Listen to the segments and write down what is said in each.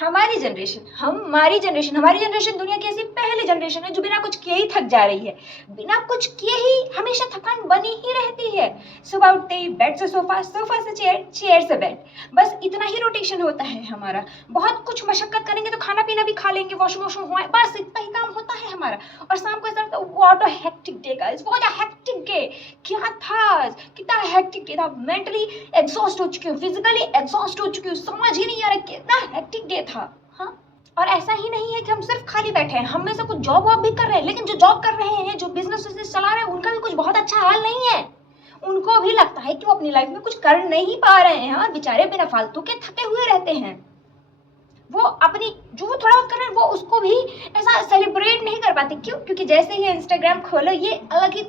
हमारी जनरेशन दुनिया की ऐसी पहली जनरेशन है जो बिना कुछ किए ही थक जा रही है। बिना कुछ किए ही हमेशा थकान बनी ही रहती है। सुबह उठते ही बेड से सोफा, सोफा से चेयर, चेयर से बेड, बस इतना ही रोटेशन होता है हमारा। बहुत कुछ मशक्कत करेंगे तो खाना पीना भी खा लेंगे, वॉशरूम हुआ, बस इतना ही काम होता है हमारा। और शाम को ऐसा लगता है what a hectic day guys, what a hectic day. क्या था, कितना हेक्टिक डे था। मेंटली एग्जॉस्ट हो चुकी हूँ, फिजिकली एग्जॉस्ट हो चुकी हूँ, समझ ही नहीं आ रहा कितना हेक्टिक डे था। हाँ, और ऐसा ही नहीं है कि हम सिर्फ खाली बैठे हैं, हम में से कुछ जॉब वॉब भी कर रहे हैं, लेकिन जो जॉब कर रहे हैं, जो बिजनेस चला रहे हैं, उनका भी कुछ बहुत अच्छा हाल नहीं है। उनको भी लगता है कि वो अपनी लाइफ में कुछ कर नहीं पा रहे हैं और बेचारे बिना फालतू के थके हुए रहते हैं। वो अपनी जो वो थोड़ा बहुत कर रहे हैं वो उसको भी ऐसा सेलिब्रेट नहीं कर पाते। क्यों? क्योंकि जैसे ही इंस्टाग्राम खोलो ये अलग ही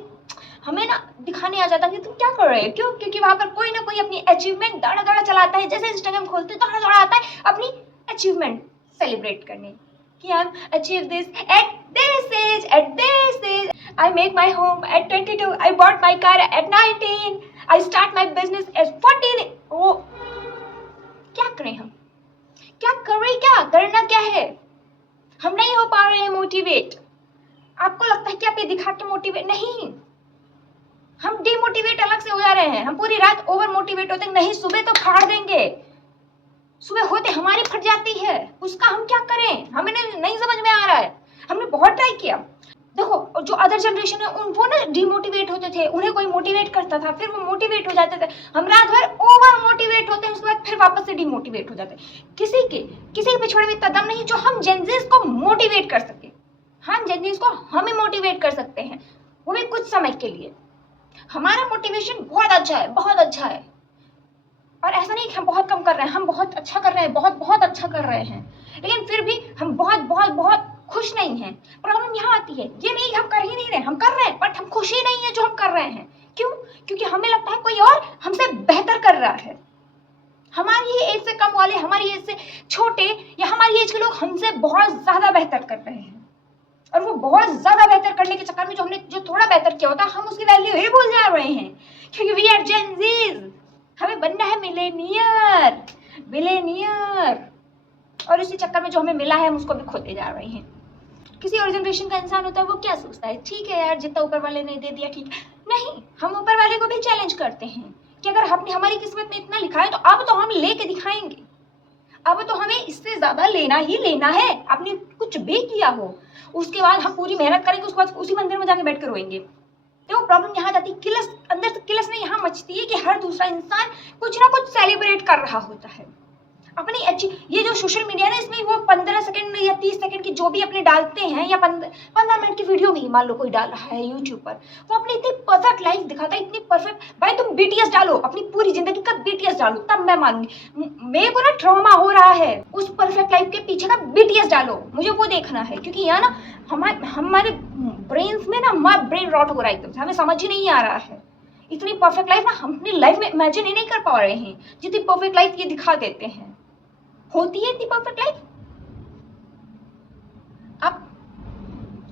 हमें ना दिखाने आ जाता है कि तुम क्या कर रहे हो। क्यों? क्योंकि वहां पर कोई ना कोई अपनी अचीवमेंट दौड़ा दौड़ा चलाता है। जैसे इंस्टाग्राम खोलते दौड़ा दौड़ा आता है अपनी अचीवमेंट सेलिब्रेट करने कि I achieve this at this age, at this age, I make my home at 22, I bought my car at 19, I start my business at 14। ओ, क्या करें हम? क्या करें? क्या करना क्या है? हम नहीं हो पा रहे हैं मोटिवेट। आपको लगता है कि आप ये दिखा के मोटिवेट नहीं, हम डिमोटिवेट अलग से हो जा रहे हैं। हम पूरी रात ओवर मोटिवेट होते हैं, नहीं सुबह तो फाड़ देंगे, सुबह होते हमारी फट जाती है, उसका हम क्या करें? हमें नहीं समझ में आ रहा है। हमने बहुत ट्राई किया। देखो जो अदर जनरेशन है वो ना डिमोटिवेट होते थे, उन्हें कोई मोटिवेट करता था, फिर वो मोटिवेट हो जाते थे। हम रात भर ओवर मोटिवेट होते हैं, उसके बाद फिर वापस से डिमोटिवेट हो जाते हैं। किसी के पिछड़े में इतना दम नहीं जो हम जेनजीज को मोटिवेट कर सके। हम जेनजीज को हमें मोटिवेट कर सकते हैं, वो भी कुछ समय के लिए। हमारा मोटिवेशन बहुत अच्छा है, बहुत अच्छा है। और ऐसा नहीं कि हम बहुत कम कर रहे हैं, हम बहुत अच्छा कर रहे हैं, बहुत बहुत अच्छा कर रहे हैं, लेकिन फिर भी हम बहुत बहुत बहुत खुश नहीं हैं। प्रॉब्लम यहाँ आती है, ये नहीं हम कर ही नहीं रहे, हम कर रहे हैं बट हम खुश ही नहीं है जो हम कर रहे हैं। क्यों? क्योंकि हमें लगता है कोई और हमसे बेहतर कर रहा है। हमारी ही एज से कम वाले, हमारी एज से छोटे या हमारी एज के लोग हमसे बहुत ज्यादा बेहतर कर रहे हैं, और वो बहुत ज्यादा बेहतर करने के चक्कर में जो हमने जो थोड़ा बेहतर किया होता है हम उसकी वैल्यू ही भूल जा रहे हैं। क्योंकि वी आर जेन ज़ीज, हमें बनना है मिलेनियर, और इसी चक्कर में जो हमें मिला है हम उसको भी खोते जा रहे हैं। किसी और जनरेशन का इंसान होता है वो क्या सोचता है, ठीक है यार जितना ऊपर वाले ने दे दिया ठीक है। नहीं, हम ऊपर वाले को भी चैलेंज करते हैं कि अगर हमने हमारी किस्मत में इतना लिखा है तो अब तो हम लेके दिखाएंगे, अब तो हमें इससे ज्यादा लेना ही लेना है। आपने कुछ भी किया हो उसके बाद हम पूरी मेहनत करेंगे, उसके बाद उसी मंदिर में जाके बैठ कर रोएंगे। तो प्रॉब्लम यहाँ जाती है, किलस अंदर से किलस में यहाँ मचती है कि हर दूसरा इंसान कुछ ना कुछ सेलिब्रेट कर रहा होता है अपनी अच्छी। ये जो सोशल मीडिया है इसमें वो 15 सेकंड या 30 सेकंड की जो भी अपने डालते हैं, या 15 मिनट की वीडियो भी मान लो कोई डाल रहा है यूट्यूब पर, वो अपनी इतनी परफेक्ट लाइफ दिखाता है, इतनी परफेक्ट। भाई तुम बीटीएस डालो, अपनी पूरी जिंदगी का बीटीएस डालो, तब मैं मानूंगी। मेरे को ना ट्रॉमा हो रहा है उस परफेक्ट लाइफ के पीछे का बीटीएस डालो, मुझे वो देखना है। क्योंकि यहाँ ना हमारे ब्रेन्स में ना हमारा ब्रेन रॉट हो रहा है एकदम से, हमें समझ ही नहीं आ रहा है। इतनी परफेक्ट लाइफ ना हम अपनी लाइफ में इमेजिन ही नहीं कर पा रहे हैं जितनी परफेक्ट लाइफ ये दिखा देते हैं। होती है इतनी परफेक्ट लाइफ? आप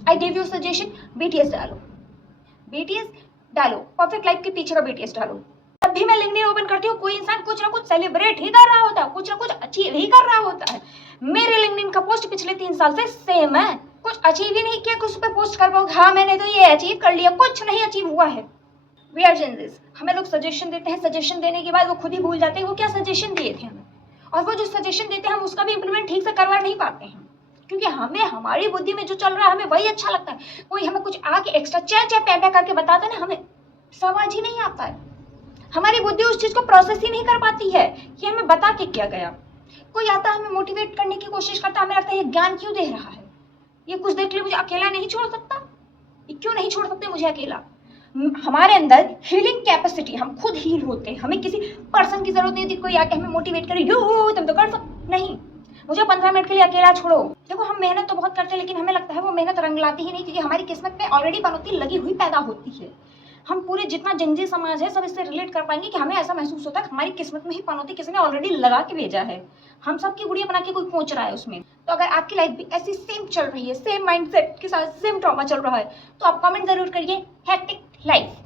I give you suggestion, BTS डालो, बीटीएस डालो, परफेक्ट लाइफ के पीछे का बीटीएस डालो। जब भी मैं लिंक्डइन ओपन करती हूँ कोई इंसान कुछ ना कुछ सेलिब्रेट ही कर रहा होता है, कुछ ना कुछ अचीव ही कर रहा होता है। मेरे लिंक्डइन का पोस्ट पिछले 3 साल से सेम है, कुछ अचीव ही नहीं किया, कुछ पे पोस्ट कर पाओगे हाँ मैंने तो ये अचीव कर लिया, कुछ नहीं अचीव हुआ है। वी आर जेन ज़ीज, हमें लोग सजेशन देते हैं, सजेशन देने के बाद वो खुद ही भूल जाते हैं वो क्या सजेशन दिए थे हमें, और वो जो सजेशन देते हैं हम उसका भी इम्प्लीमेंट ठीक से करवा नहीं पाते हैं। क्योंकि हमें हमारी बुद्धि में जो चल रहा है हमें वही अच्छा लगता है। कोई हमें कुछ आके एक्स्ट्रा चे पे करके बताता है ना, हमें समझ ही नहीं आता है। हमारी बुद्धि उस चीज को प्रोसेस ही नहीं कर पाती है कि हमें बता के क्या गया। कोई आता है हमें मोटिवेट करने की कोशिश करता है, हमें लगता है ये ज्ञान क्यों दे रहा है, ये कुछ देख ले मुझे अकेला नहीं छोड़ सकता, ये क्यों नहीं छोड़ सकते मुझे अकेला। हमारे अंदर हीलिंग कैपेसिटी, हम खुद हील होते हैं, हमें किसी पर्सन की जरूरत नहीं होती कोई आके हमें मोटिवेट करे यू तुम तो कर सकते नहीं, मुझे 15 मिनट के लिए अकेला छोड़ो। देखो हम मेहनत तो बहुत करते हैं लेकिन हमें लगता है वो मेहनत रंग लाती ही नहीं, क्योंकि हमारी किस्मत में ऑलरेडी बनौती लगी हुई पैदा होती है। हम पूरे जितना जंजी समाज है सब इससे रिलेट कर पाएंगे कि हमें ऐसा महसूस होता है कि हमारी किस्मत में ही पनौती किसी ने ऑलरेडी लगा के भेजा है, हम सबकी गुड़िया बना के कोई पहुंच रहा है उसमें। तो अगर आपकी लाइफ भी ऐसी सेम चल रही है, सेम माइंडसेट के साथ सेम ट्रॉमा चल रहा है, तो आप कमेंट जरूर करिए हैक्टिक लाइफ।